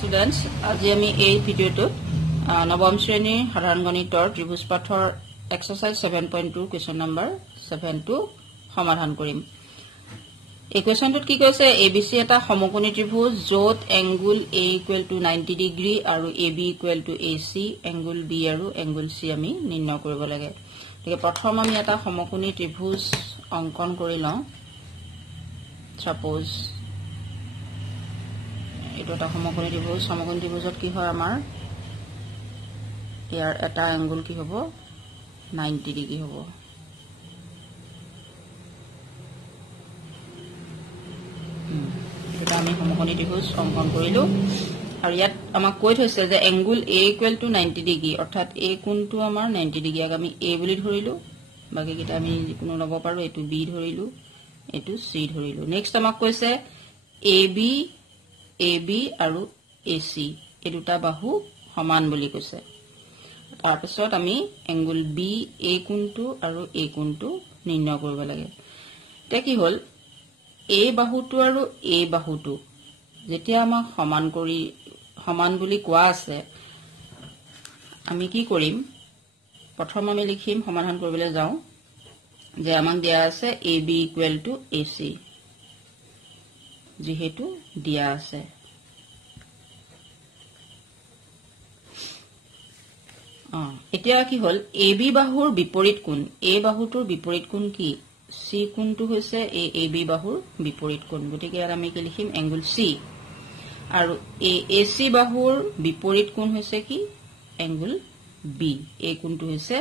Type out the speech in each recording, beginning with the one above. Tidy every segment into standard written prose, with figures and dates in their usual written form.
Students, আজি আমি এই ভিডিওটোত নৱম শ্ৰেণীৰ সাধাৰণ গণিতৰ ত্ৰিভুজ পাঠৰ এক্সাৰসাইজ 7.2 কোৱেশ্চন নম্বৰ 7 সমাধান কৰিম। এই কোৱেশ্চনটোত কি কৈছে ABC এটা সমকোণী ত্ৰিভুজ যত এংগুল A = 90 ডিগ্ৰী আৰু AB = AC, এংগুল B আৰু এংগুল C আমি নিৰ্ণয় কৰিব লাগে। ঠিক প্ৰথম আমি এটা সমকোণী ত্ৰিভুজ অংকন কৰি লওঁ। সাপোজ এটা সমকোণী ত্ৰিভুজত কি হয় আমাৰ ইয়াৰ এটা এংগুল কি হ'ব 90 ডিগ্ৰী হ'ব। এটা আমি সমকোণী ত্ৰিভুজ অংকন কৰিলো আৰু ইয়াত আমাক কৈ থৈছে যে এংগুল A = 90 ডিগ্ৰী অৰ্থাৎ A কোণটো আমাৰ 90 ডিগ্ৰী আমি A বুলি ধৰিলো, বাকি কিটা আমি কোনো লব পাৰো, এটো B ধৰিলো, এটো C ধৰিলো। নেক্সট আমাক কৈছে AB আৰু AC এই দুটা বাহু সমান বুলি কৈছে। তাৰ পিছত আমি এংগুল B A কোণটো আৰু A কোণটো নিৰ্ণয় কৰিব লাগে। এতিয়া কি হ'ল A বাহুটো আৰু A বাহুটো যেতিয়া আমাক সমান বুলি কোৱা আছে, আমি কি কৰিম, প্ৰথম আমি লিখিম সমাধান কৰিবলৈ যাওঁ যে আমাক দিয়া আছে AB = AC যেহেতু দিয়া আছে। এতিয়া কি হল AB বাহুৰ বিপৰীত কোণ, A বাহুটোৰ বিপৰীত কোণ কি, C কোণটো হৈছে AB বাহুৰ বিপৰীত কোণ, গতিকে ইয়াত আমি কি লিখিম এংগুল C আৰু AC বাহুৰ বিপৰীত কোণ হৈছে কি এংগুল B, এই কোণটো হৈছে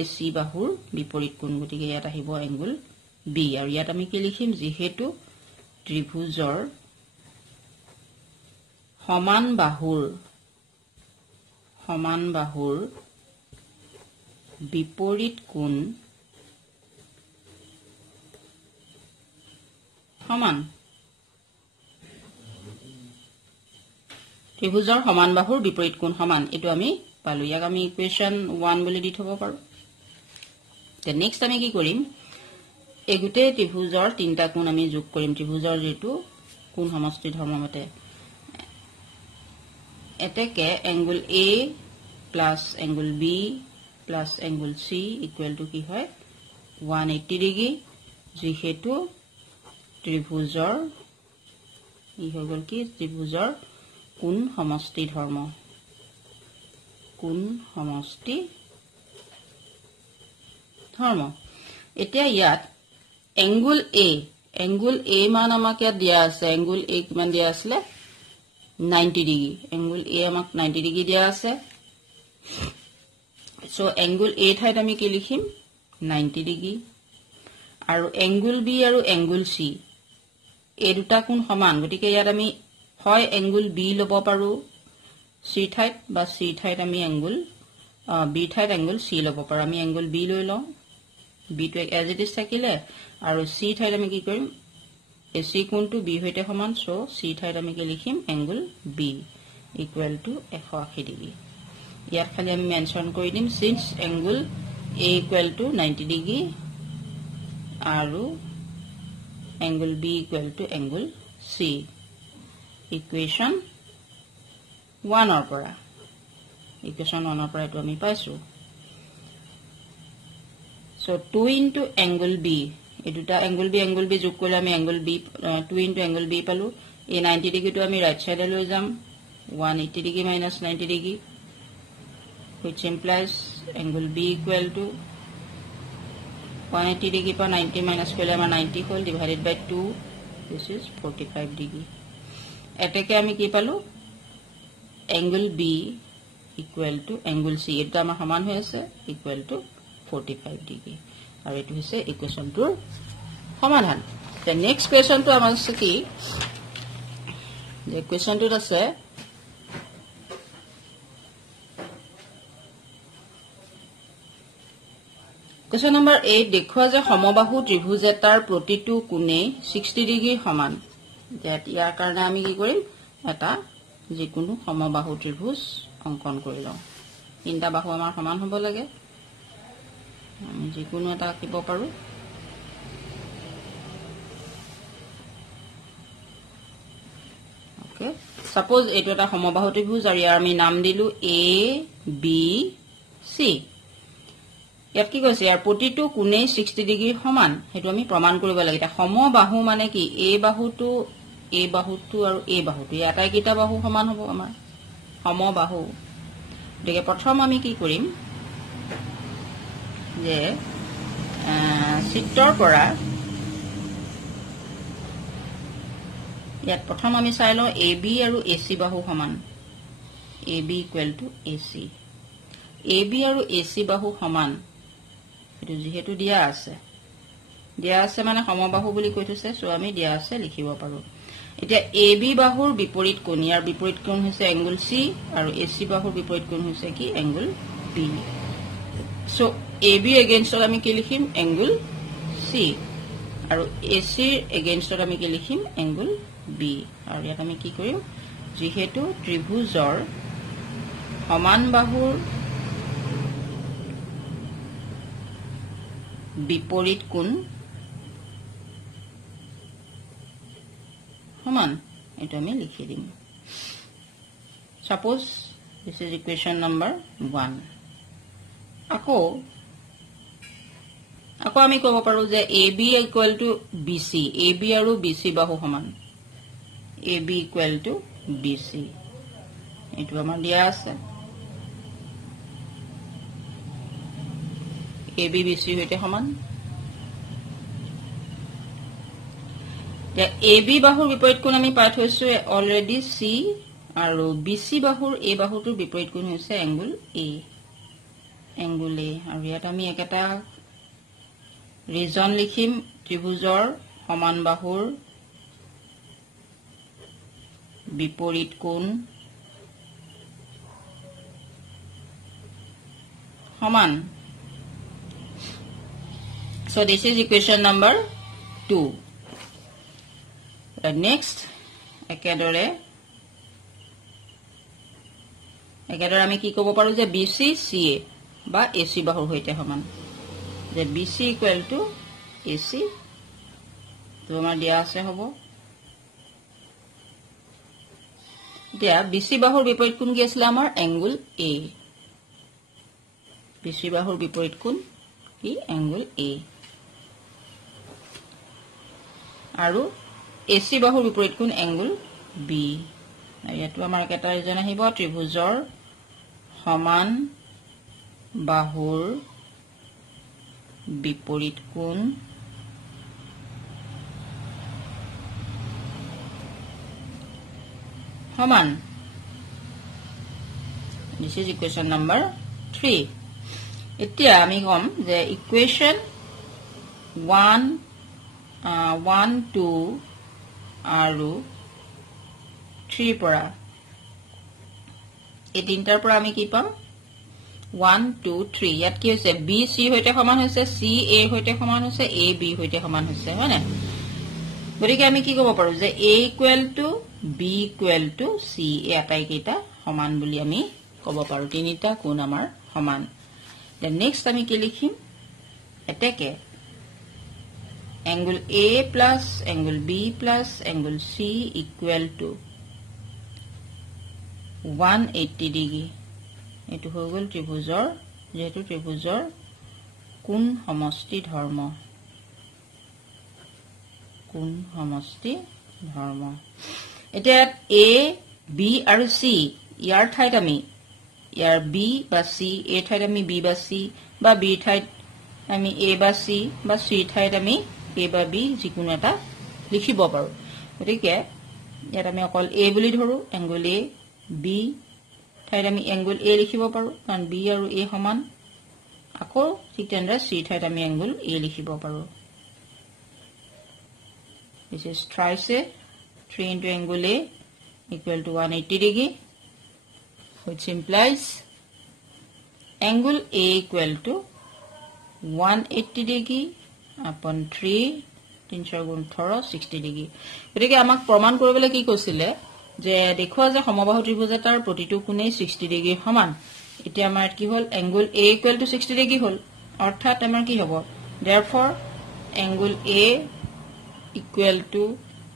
AC বাহুৰ বিপৰীত কোণ, গতিকে ইয়াত আহিব এংগুল B আৰু ইয়াত আমি কি লিখিম যেহেতু ত্ৰিভুজৰ সমান বাহুৰ বিপৰীত কোণ সমান, ত্ৰিভুজৰ সমান বাহুৰ বিপৰীত কোণ সমান, এটো আমি পালো। ইয়াক আমি ইকুৱেশ্যন 1 বুলি দি থব পাৰো। তে নেক্সট আমি কি কৰিম, এই গুটে ত্ৰিভুজৰ তিনটা কোণ আমি যোগ কৰিম ত্ৰিভুজৰ যেটো কোণ সমষ্টি ধৰ্ম মতে। এতেকে angle A plus angle B plus angle C = কি হয় 180 ডিগ্ৰী, যেহেতু ত্ৰিভুজৰ ই হৈ গল কি ত্ৰিভুজৰ কোণ সমষ্টি ধৰ্ম, এতিয়া ইয়াত এংগুল A মান আমাক ইয়াত দিয়া আছে, এংগুল A কিমান দিয়া আছিল 90 ডিগ্ৰী, এংগুল A আমাক 90 ডিগ্ৰী দিয়া আছে। সো এংগুল A ঠাইত আমি কি লিখিম 90 ডিগ্ৰী আৰু এংগুল B আৰু এংগুল C এই দুটা কোণ সমান, গতিকে ইয়াত আমি হয় এংগুল B লব পাৰো C ঠাইত বা C ঠাইত আমি এংগুল B ঠাইত এংগুল C লব পাৰো। আমি এংগুল B লৈ লওঁ, B টো এজ ইট ইজ থাকিলে আৰু C ঠাইত আমি কি কৰিম AC কোণটো B হৈতে সমান, সো C ঠাইত আমি কি লিখিম এংগুল B = 180 ডিগ্ৰী। ইয়াত খালি আমি মেনশন কৰি দিম সিন্স এংগুল A = 90 ডিগ্ৰী আৰু angle B = angle C, equation 1 পৰা এটো আমি পাইছো। সো 2 * এংগুল B, এই দুটা এংগুল B যোগ কৰিলে আমি এংগুল B 2 * এংগুল B পালো। এই 90 ডিগ্ৰীটো আমি ৰাইট সাইডে লৈ যাম 180 degree - 90 degree, which implies angle B = 180 degree পৰা 90 মাইনাস কৰিলে আমাৰ 90 হ'ল divided by 2, this is 45 degree. এতেকে আমি কি পালো angle B = angle C, এটা আমাৰ সমান হৈ আছে = 45 ডিগ্ৰী আৰু এটো হৈছে ইকুৱেশ্যনটোৰ সমাধান। তে নেক্সট কোৱেশ্চনটো আমাৰ আছে কি, যে কোৱেশ্চনটোত আছে কোৱেশ্চন নম্বৰ 8 দেখুৱা যে সমবাহু ত্ৰিভুজ এটাৰ প্ৰতিটো কোণে 60 ডিগ্ৰী সমান। ইয়াৰ কাৰণে আমি কি কৰিম এটা যিকোনো সমবাহু ত্ৰিভুজ অংকন কৰি লওঁ। তিনটা বাহু আমাৰ সমান হ'ব লাগে, আমি যিকোনো এটা আঁকিব পাৰো। ওকে সাপোজ এটো এটা সমবাহু ত্ৰিভুজ আৰু ইয়াৰ আমি নাম দিলো এ বি সি ইয়াত কি কৈছে ইয়াৰ প্ৰতিটো কোণে 60 ডিগ্ৰী সমান হেতু আমি প্ৰমাণ কৰিব লাগে এটা সমবাহু মানে কি এ বাহুটো আৰু এ বাহুটো ইয়াটাই কিটা বাহু সমান হ'ব আমাৰ সমবাহু দেখে প্ৰথম আমি কি কৰিম যে চিত্ৰৰ পৰা ইয়াত প্ৰথম আমি চাই লওঁ এ বি আৰু এ সি বাহু সমান A B equal to A C আৰু এ সি বাহু সমান এটো যেহেতু দিয়া আছে মানে সমবাহু বুলি কৈ থৈছে সো আমি দিয়া আছে লিখিব পাৰো এতিয়া এ বি বাহুৰ বিপৰীত কোণ ইয়াৰ বিপৰীত কোণ হৈছে এংগল সি আৰু এ সি বাহুৰ বিপৰীত কোণ হৈছে কি angle B so A B এগেইনষ্টত আমি কি লিখিম এংগল সি আৰু এ সি এগেইনষ্টত আমি কি লিখিম এংগল বি আৰু ইয়াত আমি কি কৰিম যেহেতু ত্ৰিভুজৰ সমান বাহুৰ বিপৰীত কোণ সমান এটা আমি লিখি দিম suppose this is equation number 1 আকৌ আমি ক'ব পাৰো যে A B equal to B C A B আৰু বি সি বাহু সমান A B equal to B C এটো আমাৰ দিয়া আছে এ বি বি সি হৈতে সমান এ বি বাহুৰ বিপৰীত কোণ আমি পাই থৈছো অলৰেডি সি আৰু বি সি বাহুৰ এ বাহুটোৰ বিপৰীত কোণ হৈছে এংগল এ আৰু ইয়াত আমি একটা ৰিজন লিখিম ত্ৰিভুজৰ সমান বাহুৰ বিপৰীত কোণ সমান so this is equation number 2 next একেদৰে আমি কি ক'ব পাৰো যে BC CA বা AC বাহুৰ হৈতে সমান যে BC equal to AC তো আমাৰ দিয়া আছে হ'ব দিয়া BC বাহুৰ বিপৰীত কোণ কি আছিল আমাৰ এংগল A BC বাহুৰ বিপৰীত কোণ কি এংগল A আৰু AC বাহুৰ বিপৰীত কোণ এংগল B ইয়াতো আমাৰ কেটা ৰিজন আহিব ত্ৰিভুজৰ সমান বাহুৰ বিপৰীত কোণ সমান this is equation number 3 এতিয়া আমি কম যে ইকুৱেশ্যন 1 2 আৰু 3 পৰা এই তিনটাৰ পৰা আমি কি পাম 1 2 3 ইয়াত কি হৈছে বি সি হৈতে সমান হৈছে সি এ হৈতে সমান হৈছে এ বি হৈতে সমান হৈছে হয়নে গতিকে আমি কি ক'ব পাৰো যে a equal to b equal to c এটাই কেটা সমান বুলি আমি ক'ব পাৰো তিনিটা কোণ আমাৰ সমান দেন নেক্সট আমি কি লিখিম এটাকে angle A plus angle B plus angle C equal to 180 degree এটো হৈ গল ত্ৰিভুজৰ যেহেতু ত্ৰিভুজৰ কোণ সমষ্টি ধৰ্ম এতিয়া A B আৰু C ইয়াৰ ঠাইত আমি ইয়াৰ B বা C A ঠাইত আমি B বা C বা B ঠাইত আমি A বা C বা C ঠাইত আমি A বা B যিকোনো এটা লিখিব পাৰো গতিকে ইয়াত আমি অকল A বুলি ধৰো এংগল A B ঠাইত আমি এংগল A লিখিব পাৰো কাৰণ B আৰু A সমান আকৌ ঠিক তেনেদৰে C ঠাইত আমি এংগল A লিখিব পাৰো this is thrice 3 into angle A equal to 180 degree which implies angle A equal to 180 degree upon 3 3 গুণ 60 ডিগ্ৰী গতিকে আমাক প্ৰমাণ কৰিবলৈ কি কৈছিলে যে দেখুৱা যে সমবাহু ত্ৰিভুজ এটাৰ প্ৰতিটো কোণে 60 ডিগ্ৰী সমান এতিয়া আমাৰ কি হ'ল angle A equal to 60 degree হ'ল অৰ্থাৎ আমাৰ কি হ'ব therefore angle A equal to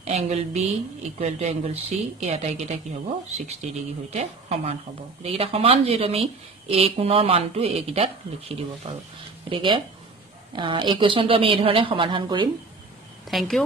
angle B equal to angle C এই আটাইকেইটা কি হ'ব 60 ডিগ্ৰী হৈতে সমান হ'ব এইকেইটা সমান যেটো আমি এই কোণৰ মানটো এইকেইটাত লিখি দিব পাৰো গতিকে এই কোৱেশ্চনটো আমি এই ধৰণে সমাধান কৰিম থ্যাংক ইউ